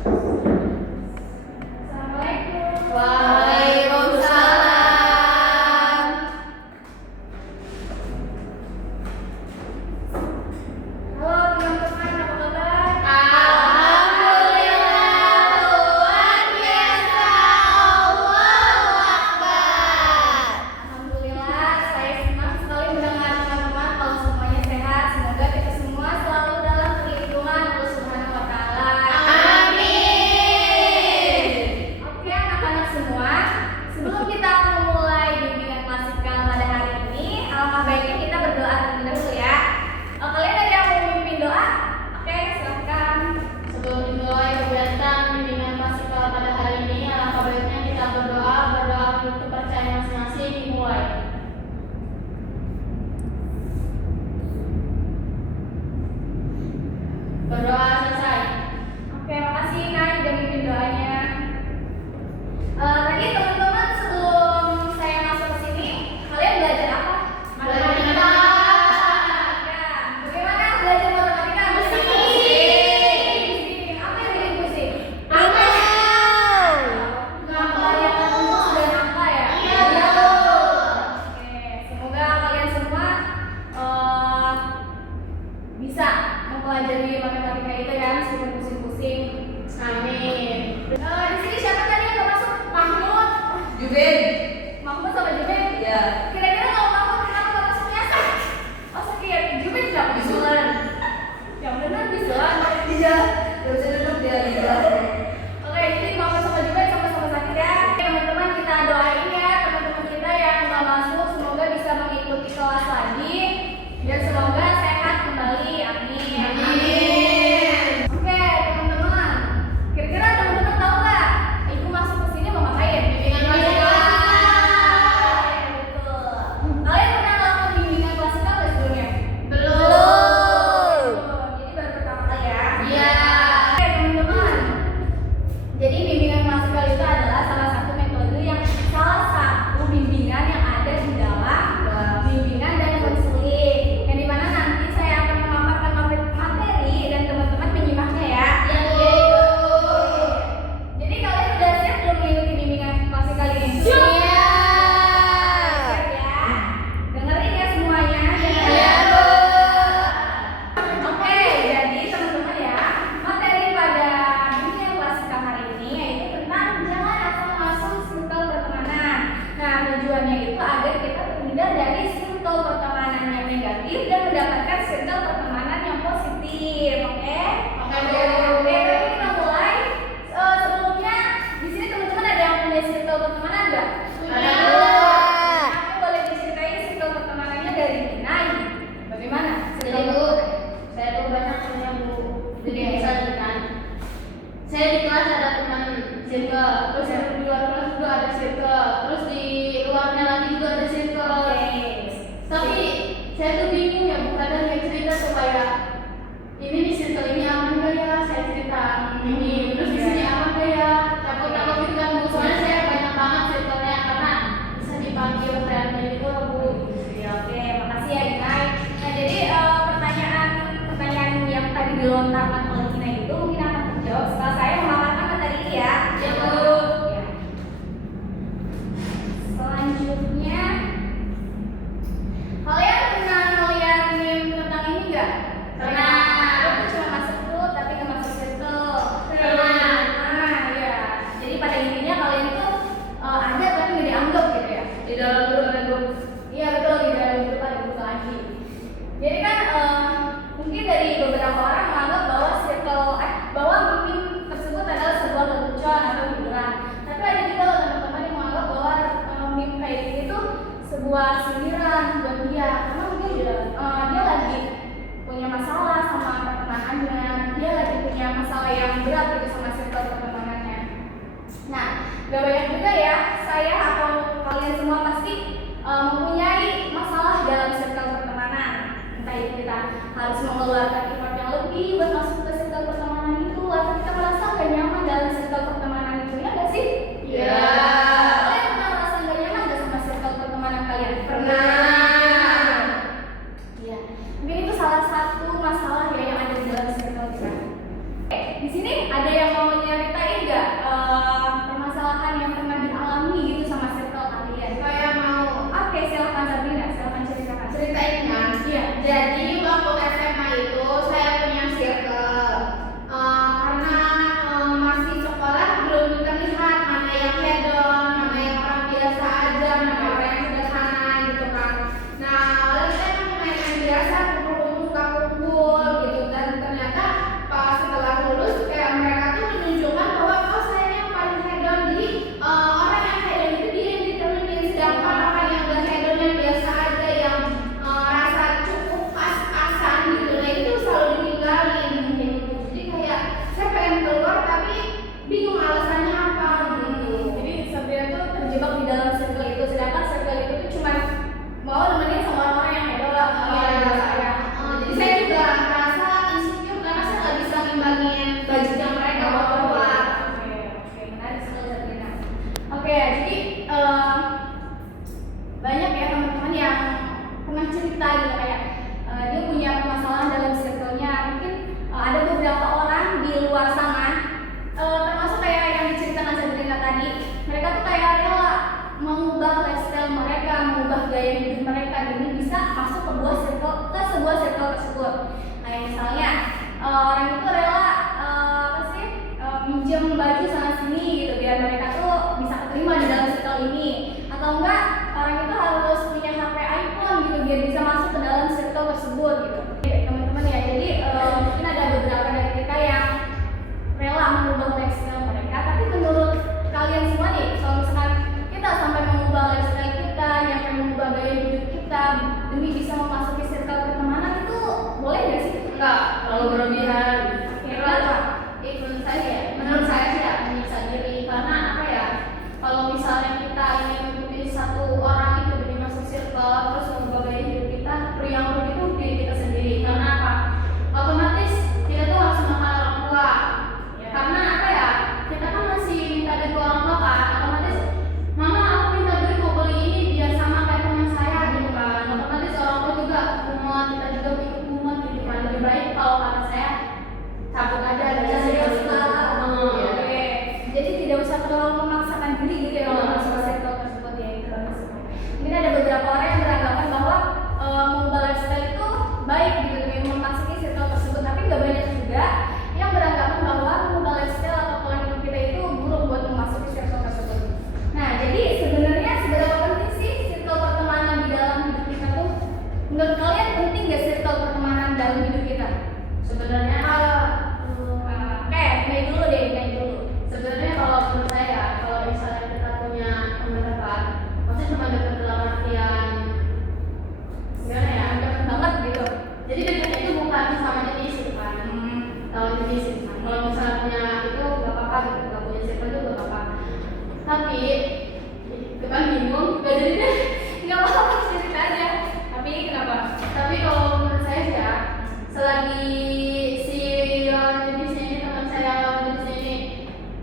Assalamualaikum. Waalaikumsalam. Halo teman-teman, apa kabar? Alhamdulillah, luar biasa. Allahu Akbar. Alhamdulillah, saya senang sekali mendengar teman-teman kalau semuanya sehat. Semoga kita semua selalu dalam perlindungan Allah Subhanahu wa Ta'ala. Amin. Oke, anak-anak semua, sebelum kita memulai bimbingan klasikal pada hari ini, alangkah baiknya kita berdoa terlebih dahulu ya. Kalian ada yang mau memimpin doa? Oke, silakan. Sebelum dimulai kegiatan bimbingan klasikal pada hari ini, alangkah baiknya kita berdoa untuk kepercayaan masing-masing dimulai. Berdoa selesai. Oke, makasih Nay udah mimpin doanya. Tadi teman-teman sebelum saya masuk ke sini, kalian belajar apa? Matematika. Bagaimana belajar matematika? Pusing. Apa yang bikin pusing? Angka. Angka yang rumus dan angka ya? Iya. Oke, semoga kalian semua bisa mempelajari matematika itu ya, meskipun pusing-pusing. Amin. Di sini siapa tadi yang gak masuk? Mahmud. Juben. Mahmud sama Juben? Ya. Kira-kira kalau Mahmud kenapa gak masuknya? Oh sakit. Juben kenapa? Bisulan. Yang benar bisulan. Iya. Gak bisa duduk dia di kelas. Oke, jadi Mahmud sama Juben sama-sama sakit ya. Oke, teman-teman kita doain ya teman-teman kita yang gak masuk semoga bisa mengikuti kelas lagi dan semoga sehat kembali. Amin. Amin. Oke, teman-teman. Kira-kira teman-teman tahu nggak? Ibu masuk ke sini mau ngapain? Bimbingan klasikal. Betul. Kalian pernah melakukan bimbingan klasikal nggak sebelumnya? Belum. Jadi baru pertama kali ya? Iya. Oke, teman-teman. Jadi bimbingan klasikal itu adalah salah satu bimbingan yang ada di dalam bimbingan dan konseling. Yang dimana nanti saya akan memaparkan materi dan teman-teman menyimaknya ya. Jadi kalian sudah siap belum mengikuti bimbingan klasikal ini? Siap. Siap ya. Dengerin ya semuanya. Iya, Bu. Oke, jadi teman-teman ya, materi pada bimbingan klasikal hari ini yaitu tentang jangan asal masuk circle pertemanan. Nah, tujuannya itu agar kita terhindar dari circle pertemanan yang negatif dan mendapatkan circle pertemanan yang positif. Oke? Oke, Bu. Oke, tapi kita mulai. Sebelumnya di sini teman-teman ada yang punya circle pertemanan nggak? Ada. Aku boleh diceritain circle pertemanannya dari Nay. Bagaimana? Jadi Bu, saya tuh banyak temennya Bu. Jadi misalnya kan, saya di kelas ada teman circle, terus di luar kelas juga ada circle, terus di luarnya lagi juga ada circle. Tapi saya tuh bingung ya Bu, kadang dia cerita tuh kayak ini nih circle ini aman gak ya? Saya cerita ini, terus di sini aman gak ya? Takut gitu kan Bu, soalnya saya banyak banget circle-nya karena bisa dipanggil friendnya gitu loh Bu. Oke, makasih ya Inai. Nah, jadi pertanyaan yang tadi dilontarkan oleh Ina itu mungkin akan terjawab setelah saya memaparkan materi ini ya. Ya, Bu. Ya. Selanjutnya, kalian pernah melihat meme tentang ini nggak? Pernah. Aku cuma masuk grup tapi nggak masuk circle. Pernah. Ya. Jadi pada intinya kalian itu ada tapi nggak dianggap gitu ya. Di dalam grup ada grup. Iya betul, di dalam grup ada grup lagi. Jadi kan mungkin dari beberapa orang menganggap bahwa meme tersebut adalah sebuah lelucon atau hiburan. Tapi ada juga loh teman-teman yang menganggap bahwa meme kayak gini tuh sebuah sindiran buat dia, karena mungkin dia lagi punya masalah sama pertemanannya, dia lagi punya masalah yang berat gitu sama circle pertemanannya. Nah, gak banyak juga ya, saya atau kalian semua pasti mempunyai masalah dalam circle pertemanan. Entah itu kita harus mengeluarkan effort yang lebih buat masuk ke circle pertemanan itu, atau kita merasa gak nyaman dalam circle pertemanan itu, ya gak sih? Iya. Kalian pernah merasa gak nyaman gak sama circle pertemanan kalian? Pernah. Iya. Mungkin itu salah satu masalah ya yang ada di dalam circle kita. Oke, di sini ada yang mau misalnya orang itu rela apa sih minjem baju sana sini gitu biar mereka tuh bisa keterima di dalam circle ini, atau enggak orang itu harus punya HP iPhone gitu biar bisa masuk ke dalam circle tersebut gitu. Teman-teman ya, jadi mungkin ada beberapa dari kita yang rela mengubah lifestyle mereka, tapi menurut kalian semua nih, kalau misalkan kita sampai mengubah lifestyle kita, yang mengubah gaya hidup kita demi bisa memasuki circle pertemanan itu boleh nggak sih? Enggak, terlalu berlebihan. Kenapa? Menurut saya sih ya menyiksa diri, karena apa ya? Kalau misalnya kita ingin mengikuti satu orang itu demi masuk circle, terus mengubah gaya hidup kita, yang rugi itu diri kita sendiri. Karena apa? Otomatis kita tuh harus makan orang tua. Karena apa ya? Kita kan masih minta duit ke orang tua kan, otomatis mama aku minta duit mau beli ini biar sama kayak teman saya gitu kan. Otomatis orang tua juga mumet, kita juga ikut mumet gitu kan. Lebih baik kalau kata saya cabut aja dari Jadi tidak usah terlalu memaksakan diri gitu ya kalau masuk ke circle tersebut ya itu. Mungkin ada beberapa orang yang beranggapan bahwa mengubah lifestyle itu baik gitu dengan memasuki circle tersebut, tapi nggak banyak juga yang beranggapan bahwa mengubah lifestyle atau pola hidup kita itu buruk buat memasuki circle tersebut. Nah, jadi sebenarnya seberapa penting sih circle pertemanan di dalam hidup kita tuh? Menurut kalian penting nggak circle pertemanan dalam hidup kita? Sebenarnya Mei dulu deh, Mei dulu. sebenarnya kalau menurut saya, kalau misalnya kita punya teman dekat, maksudnya teman dekat dalam artian gimana ya, dekat banget gitu. Jadi dekatnya itu bukan sama jenis gitu kan, sama jenis gitu kan. Kalau misalnya punya itu gak apa-apa gitu, gak punya siapa itu gak apa-apa. Tapi itu kan bingung, gak jadi deh. Nggak apa-apa cerita aja. Tapi kenapa? Tapi kalau menurut saya sih ya, selagi si lawan jenisnya ini, teman saya lawan jenisnya ini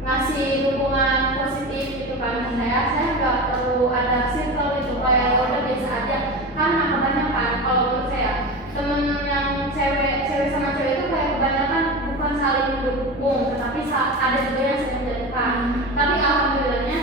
ngasih dukungan positif gitu kan ke saya nggak perlu ada circle gitu, kayak ya udah biasa aja. Karena kebanyakan kalau menurut saya temen yang cewek sama cewek itu kayak kebanyakan bukan saling mendukung, tetapi ada juga yang saling menjatuhkan. Tapi alhamdulillahnya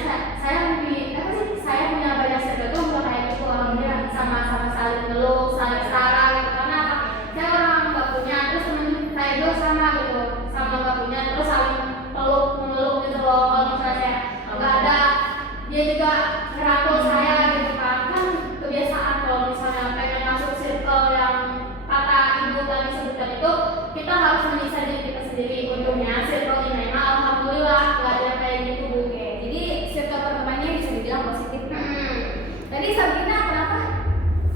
saya punya banyak circle itu nggak kayak gitu, alhamdulillah, sama-sama saling meluk, saling setara gitu. Karena apa? Saya orang nggak punya, terus temen saya juga sama gitu, sama nggak punya, terus saling meluk gitu loh. Kalau misalnya saya nggak ada, dia juga ngerangkul saya gitu kan kebiasaan. Kalau misalnya pengen masuk circle yang kata ibu tadi sebutkan itu, kita harus menyiksa diri kita sendiri. Untungnya circle ini memang alhamdulillah nggak ada yang kayak gitu Bu. Jadi circle pertemanannya bisa dibilang positif. Tadi Sabrina,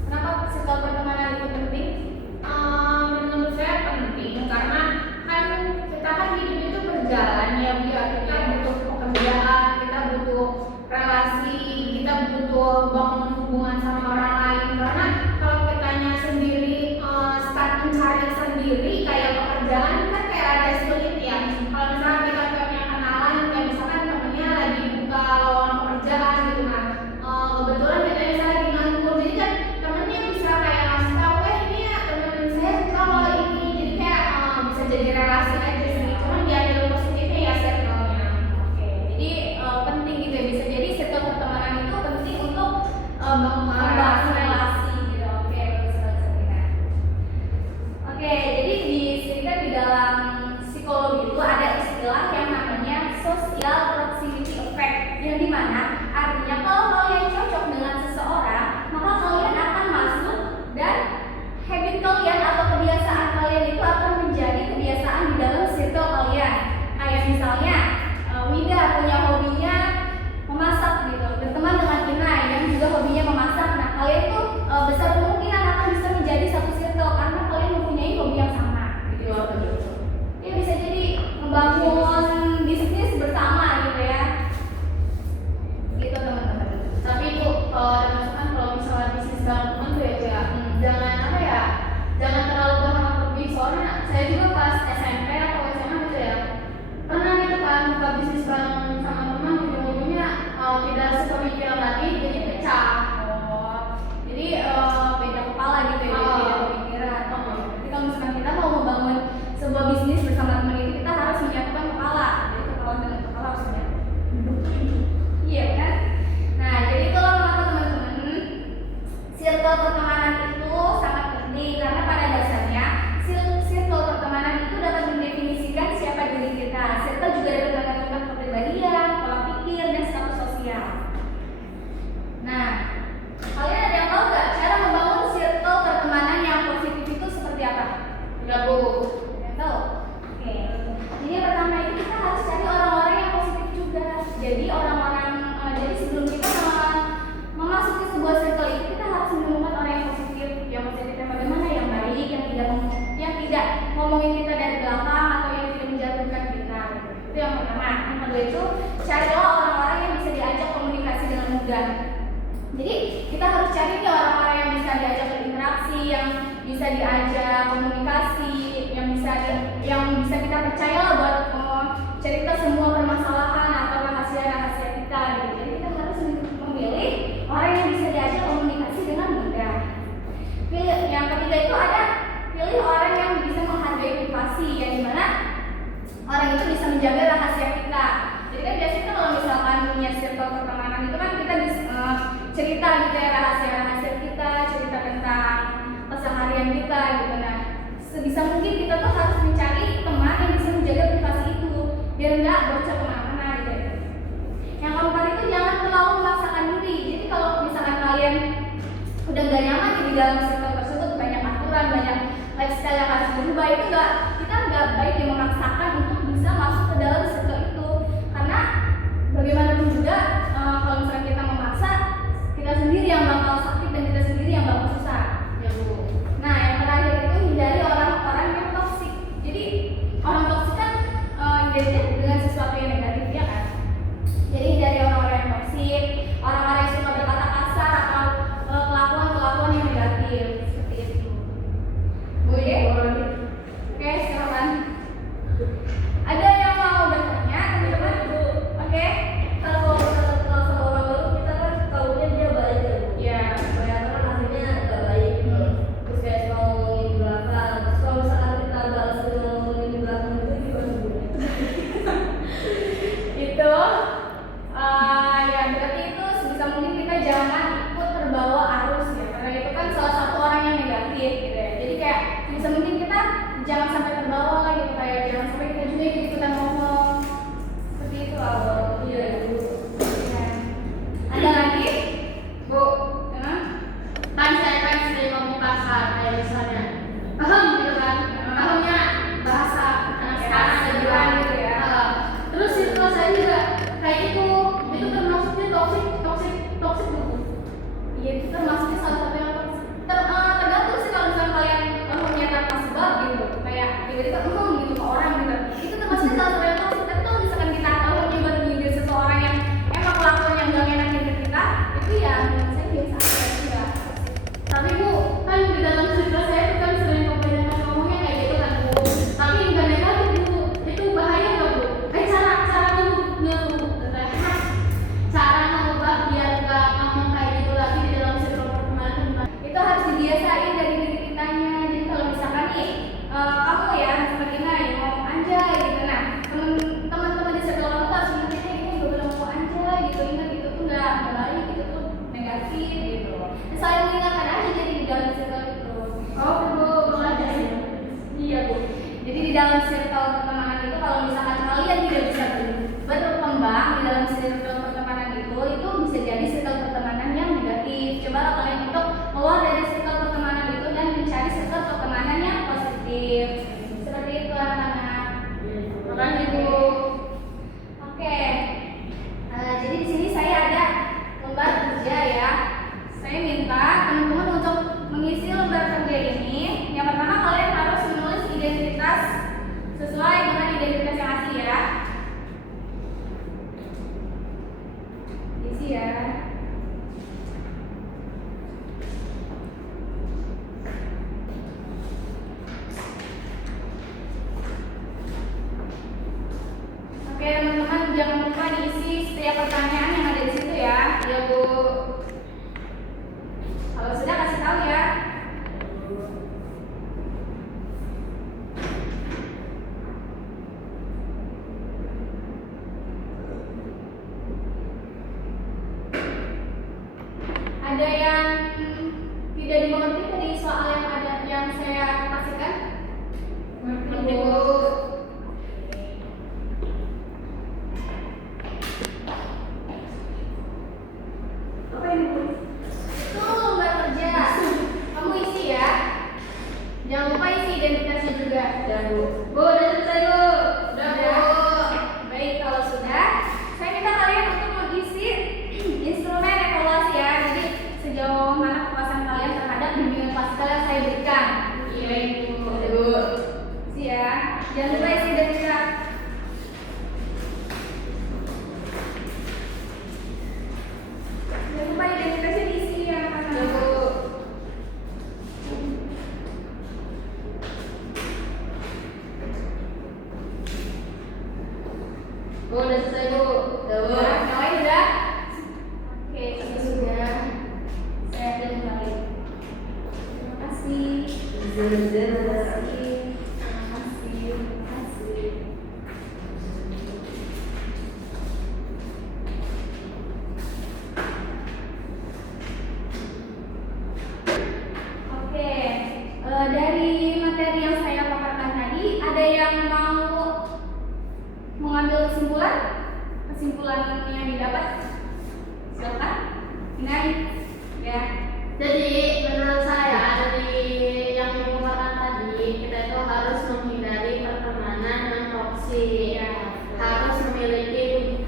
kenapa circle pertemanan itu penting? Menurut saya penting karena kan kita kan hidup itu berjalan ya Bu ya. Kita butuh pekerjaan, kita butuh relasi, kita butuh bangun hubungan sama orang lain. Karena kalau kitanya sendiri start mencari sendiri kayak pekerjaan kan kayak ada sulit ya. Kalau misalnya kita punya kenalan kayak misalkan temennya lagi buka lowongan pekerjaan gitu kan, kebetulan kita misalnya lagi nganggur, jadi kan temennya bisa kayak ngasih tahu ini ya temen saya suka loh ini, jadi kayak bisa jadi relasi aja sih. Cuman diambil positifnya ya circle-nya. Oke, jadi penting gitu ya, bisa jadi circle pertemanan itu penting untuk membangun relasi gitu. Oke, bagus Sabrina. Oke, jadi di sini kan di dalam psikologi itu ada istilah yang namanya social proximity effect, yang dimana artinya kalau kalian cocok dengan seseorang, maka kalian akan masuk dan habit kalian atau kebiasaan kalian itu akan menjadi kebiasaan di dalam circle kalian. Kayak misalnya Wida punya hobinya memasak gitu, berteman dengan Ina yang juga hobinya memasak. Nah, kalian tuh besar kemungkinan akan bisa menjadi satu circle karena kalian mempunyai hobi yang sama. Gitu loh. Ya bisa jadi membangun bisnis bersama gitu ya. kedua itu carilah orang-orang yang bisa diajak komunikasi dengan mudah. Jadi kita harus cari nih orang-orang yang bisa diajak berinteraksi, yang bisa diajak komunikasi, yang bisa kita percaya lah buat cerita semua permasalahan atau rahasia-rahasia kita gitu. Jadi kita harus memilih orang yang bisa diajak komunikasi dengan mudah. Yang ketiga itu ada pilih orang yang bisa menghargai privasi, yang dimana orang itu bisa menjaga rahasia kita. Jadi kan biasanya kalau misalkan punya circle pertemanan itu kan kita cerita gitu ya, rahasia-rahasia kita, cerita tentang keseharian kita gitu. Nah, sebisa mungkin kita tuh harus mencari teman yang bisa menjaga privasi itu biar nggak bocor kemana-mana gitu. Yang keempat itu jangan terlalu memaksakan diri. Jadi kalau misalkan kalian udah gak nyaman di dalam circle tersebut, banyak aturan, banyak lifestyle yang harus berubah, itu kita nggak baik yang memaksakan untuk bisa masuk ke dalam circle itu, karena bagaimanapun juga kalau misalkan kita memaksa, kita sendiri yang bakal sakit dan kita sendiri yang bakal susah. Ya Bu. Nah, yang terakhir itu hindari orang-orang yang toksik. Jadi orang toksik kan identik dengan sesuatu yang negatif ya kan. Jadi hindari orang-orang yang toksik, orang-orang yang suka berkata kasar atau kelakuan-kelakuan yang negatif seperti itu. Boleh? Oke, silakan. Ada yang mau bertanya, teman-teman? Oke. Kalau sama orang baru kita kan tahunya dia baik ya Bu. Ya. Ternyata kan hasilnya nggak baik gitu. Terus kayak suka ngomongin di belakang. Terus kalau misalkan kita balas dengan ngomongin di belakang itu gimana Bu? Itu ya berarti itu sebisa mungkin kita jangan ikut terbawa arus ya, karena itu kan salah satu orang yang negatif gitu ya. Jadi kayak sebisa mungkin kita jangan sampai terbawa lah gitu, kayak jangan sampai kita juga ikut-ikutan ngomong seperti itu lah. Iya Bu. Ya. Ada lagi? Bu, Hah? kan saya kan sering ngomong kasar kayak misalnya gitu kan, ahamnya bahasa anak sekarang Ya, gitu sebulan gitu ya. Terus circle saya juga kayak itu termasuknya toxic Bu. Iya, itu termasuknya salah satu yang tergantung sih. Kalau misalnya kalian punya tanpa sebab gitu, kayak tiba-tiba gitu ke orang gitu, itu termasuknya salah satu yang toxic. Tapi kalau misalkan kita buat menyindir seseorang yang emang kelakuan yang gak enakin ke kita, itu ya menurut saya biasa aja. Tapi Bu, kan di dalam circle saya itu kan sering kebanyakan ngomongnya kayak gitu kan Bu. Tapi enggak negatif Bu, itu bahaya nggak Bu? Cara mengubah biar nggak ngomong kayak gitu lagi di dalam circle pertemanan gimana? Itu harus dibiasain dari diri kitanya. Jadi kalau misalkan nih kamu ya seperti yang ngomong anjay gitu, nah teman-teman di circle kamu tuh harus ingat kita juga boleh ngomong anjay gitu, ingat itu tuh nggak baik, itu tuh negatif gitu. Nah, saling mengingatkan aja jadi di dalam circle itu. Oh Bu, belajar ya? Iya Bu. Jadi di dalam circle pertemanan itu kalau misalkan kalian tidak bisa berkembang di dalam circle pertemanan itu bisa jadi circle pertemanan yang negatif. Cobalah kalian untuk keluar dari circle pertemanan itu dan mencari circle pertemanan yang positif. Seperti itu anak-anak. Makasih Bu. Oke. Jadi di sini saya ada lembar kerja ya. Saya minta teman-teman untuk mengisi lembar kerja ini. Yang pertama kalian harus menulis identitas sesuai dengan identitas yang asli ya. Isi ya. Oke teman-teman, jangan lupa diisi setiap pertanyaan yang ada di situ ya. Iya Bu. Kalau sudah kasih tahu ya. Ada yang tidak dimengerti dari soal yang saya kasihkan? Ngerti Bu. Apa ini Bu? Itu lembar kerja. Kamu isi ya. Jangan lupa isi identitasnya juga. Ya Bu. Bu, udah selesai Bu. Udah Bu. Baik, kalau sudah, saya minta kalian untuk mengisi instrumen evaluasi ya. Jadi sejauh mana kepuasan kalian terhadap bimbingan pascal yang saya berikan. Iya Ibu. Isi ya. Jangan lupa isi identitas. Bu, udah selesai Bu. Udah, yang lain udah? Oke, kalau sudah, saya akan kembali. Terima kasih. Terima kasih. Terima kasih. Terima kasih. Oke, dari materi yang saya paparkan tadi, ada yang mau mengambil kesimpulan yang didapat? Silakan. Inai, ya. Jadi menurut saya dari yang dipaparkan tadi, kita itu harus menghindari pertemanan yang toksik. Ya.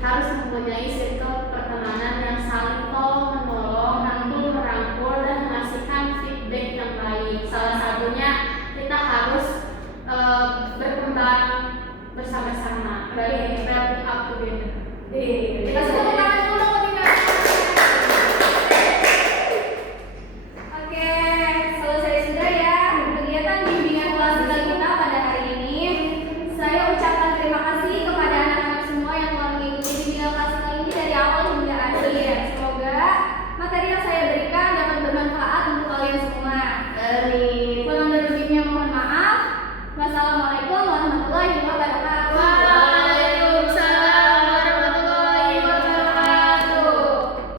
Harus mempunyai circle pertemanan yang saling tolong menolong, merangkul dan mengasihkan feedback yang baik. Salah satunya kita harus berkembang bersama-sama, building up together. Kita semua